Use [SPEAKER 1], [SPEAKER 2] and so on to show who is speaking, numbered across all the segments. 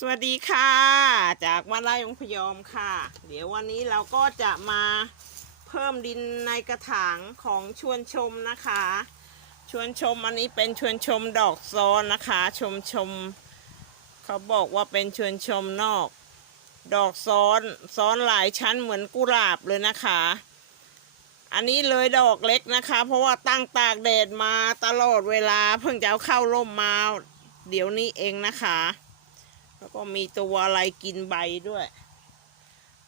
[SPEAKER 1] สวัสดีค่ะ จากวัดไร่องพยอมค่ะ เดี๋ยววันนี้เราก็จะมาเพิ่มดินในกระถางของชวนชมนะคะ ชวนชมอันนี้เป็นชวนชมดอกซ้อนนะคะ ชมชม เขาบอกว่าเป็นชวนชมนอก ดอกซ้อนซ้อนหลายชั้นเหมือนกุหลาบเลยนะคะ อันนี้เลยดอกเล็กนะคะ เพราะว่าตั้งตากแดดมาตลอดเวลาเพิ่งจะเอาเข้าร่มมา เดี๋ยวนี้เองนะคะ แล้วก็มีตัวอะไรกินใบด้วย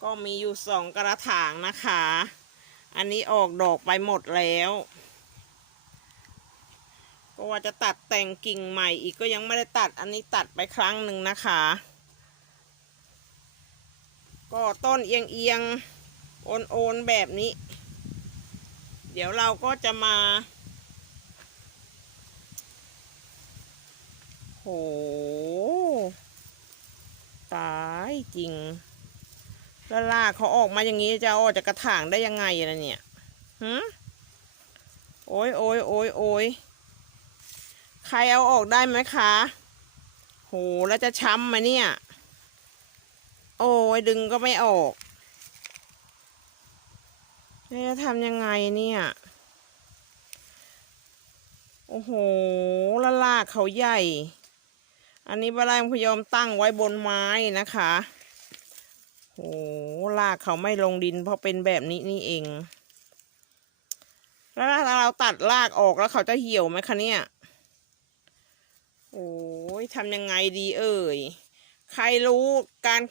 [SPEAKER 1] ก็มีอยู่สองกระถางนะคะ อันนี้ออกดอกไปหมดแล้ว ก็ว่าจะตัดแต่งกิ่งใหม่อีกก็ยังไม่ได้ตัด อันนี้ตัดไปครั้งหนึ่งนะคะ ก็ต้นเอียงเอียงๆโอนโอนๆแบบนี้ เดี๋ยวเราก็จะมา โห ตายจริงแล้วลากเขาออกมาอย่างนี้จะออกจากกระถางได้ยังไงล่ะเนี่ยหืมโอ้ยโอ้ยโอ้ยโอ้ยใครเอาออกได้ไหมคะ โห แล้วจะช้ำไหมเนี่ย โอ้ยดึงก็ไม่ออกจะทำยังไงเนี่ย โอ้โห แล้วลากเขาใหญ่ อันนี้บาลายพยอมตั้งไว้บนไม้นะคะโหลากเขาไม่ลงดินเพราะเป็นแบบนี้นี่เอง แล้วถ้าเราตัดรากออกแล้วเขาจะเหี่ยวไหมคะเนี่ย โอ้ยทำยังไงดีเอ่ย ใครรู้การ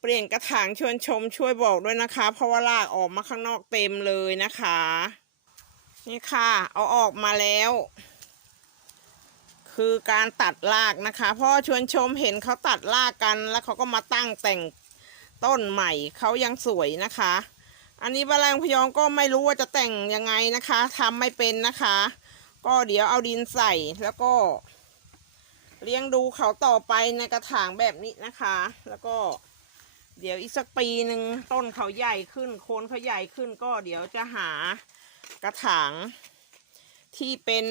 [SPEAKER 1] เปลี่ยนกระถางชวนชมช่วยบอกด้วยนะคะ เพราะว่าลากออกมาข้างนอกเต็มเลยนะคะ นี่ค่ะ เอาออกมาแล้ว คือการตัดรากนะคะเพราะว่าชวนชมเห็นเขาตัดรากกันแล้วเขาก็มาตั้งแต่งต้นใหม่เขายังสวยนะคะ อันนี้บาลงพยองก็ไม่รู้ว่าจะแต่งยังไงนะคะทำไม่เป็นนะคะ ก็เดี๋ยวเอาดินใส่แล้วก็ เลี้ยงดูเขาต่อไปในกระถางแบบนี้นะคะ แล้วก็ เดี๋ยวอีกสักปีหนึ่งต้นเขาใหญ่ขึ้นโคนเขาใหญ่ขึ้นก็เดี๋ยวจะหากระถางที่เป็น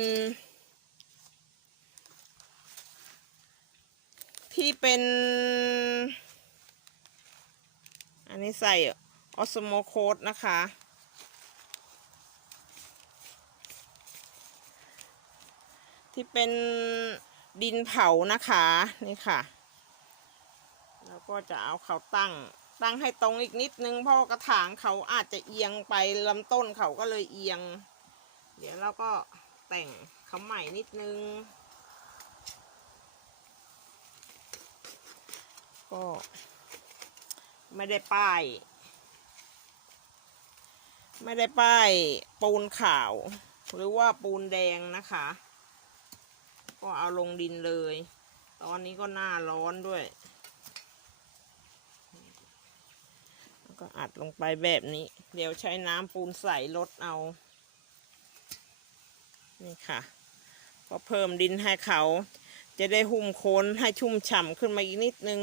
[SPEAKER 1] ที่เป็น อันนี้ใส่ออสโมโคดนะคะ ที่เป็นดินเผานะคะ นี่ค่ะ แล้วก็จะเอาเขาตั้ง ตั้งให้ตรงอีกนิดนึง เพราะกระถางเขาอาจจะเอียงไปลำต้นเขาก็เลยเอียง เดี๋ยวเราก็แต่งเขาใหม่นิดนึง ก็ไม่ได้ป้าย ไม่ได้ป้ายปูนขาว หรือว่าปูนแดงนะคะ ก็เอาลงดินเลย ตอนนี้ก็หน้าร้อนด้วยก็อัดลงไปแบบนี้ เดี๋ยวใช้น้ำปูนใส่ลดเอา นี่ค่ะ ก็เพิ่มดินให้เขา จะได้หุ้มโคนให้ชุ่มฉ่ำขึ้นมาอีกนิดนึง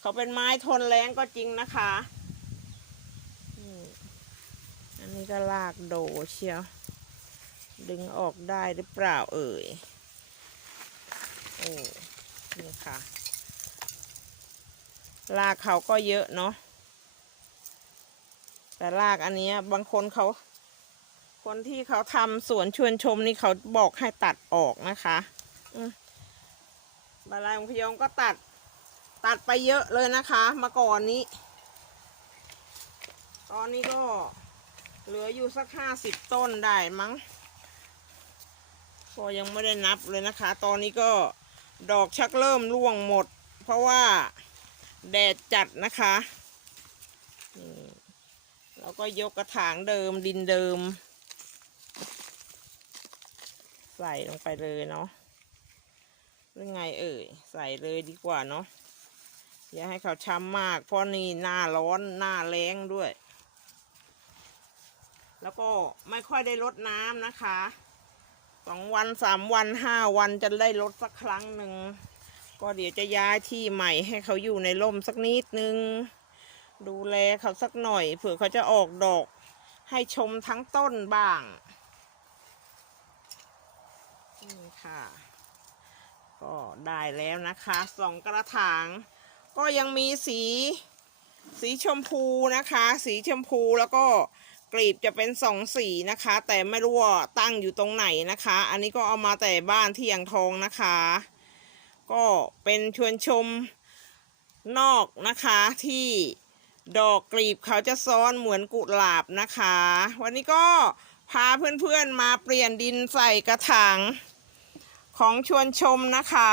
[SPEAKER 1] เขาเป็นไม้ทนแรงก็จริงนะคะอันนี้ก็ลากโดเชียวดึงออกได้หรือเปล่าเอ่ย โอ้ นี่ค่ะ ลากเขาก็เยอะเนาะ แต่ลากอันนี้บางคนเขา คนที่เขาทำสวนชวนชมนี่เขาบอกให้ตัดออกนะคะบาลายของพยองก็ตัด ตัดไปเยอะเลยนะคะเมาก่อนนี้ ตอนนี้ก็เหลืออยู่สักห้าสิบต้นได้มั้งก็ยังไม่ได้นับเลยนะคะ ตอนนี้ก็ดอกชักเริ่มร่วงหมด เพราะว่าแดดจัดนะคะแล้วก็ยกกระถางเดิมดินเดิม ใส่ลงไปเลยเนาะหรือไงเอ่ยใส่เลยดีกว่าเนาะ อย่าให้เขาช้ำมาก เพราะนี่หน้าร้อนหน้าแรงด้วย แล้วก็ไม่ค่อยได้รดน้ำนะคะสองวันสามวันห้าวันจะได้ลดสักครั้งหนึ่ง ก็เดี๋ยวจะย้ายที่ใหม่ให้เขาอยู่ในร่มสักนิดนึง ดูแลเขาสักหน่อย เผื่อเขาจะออกดอก ให้ชมทั้งต้นบ้างนี่ค่ะ ก็ได้แล้วนะคะสองกระถาง ก็ยังมีสีสีชมพูนะคะ สีชมพูแล้วก็กลีบจะเป็นสองสีนะคะ แต่ไม่รู้ว่าตั้งอยู่ตรงไหนนะคะ อันนี้ก็เอามาแต่บ้านที่อ่างทองนะคะ ก็เป็นชวนชมนอกนะคะที่ดอกกลีบเขาจะซ้อนเหมือนกุหลาบนะคะ วันนี้ก็พาเพื่อนๆมาเปลี่ยนดินใส่กระถางของชวนชมนะคะ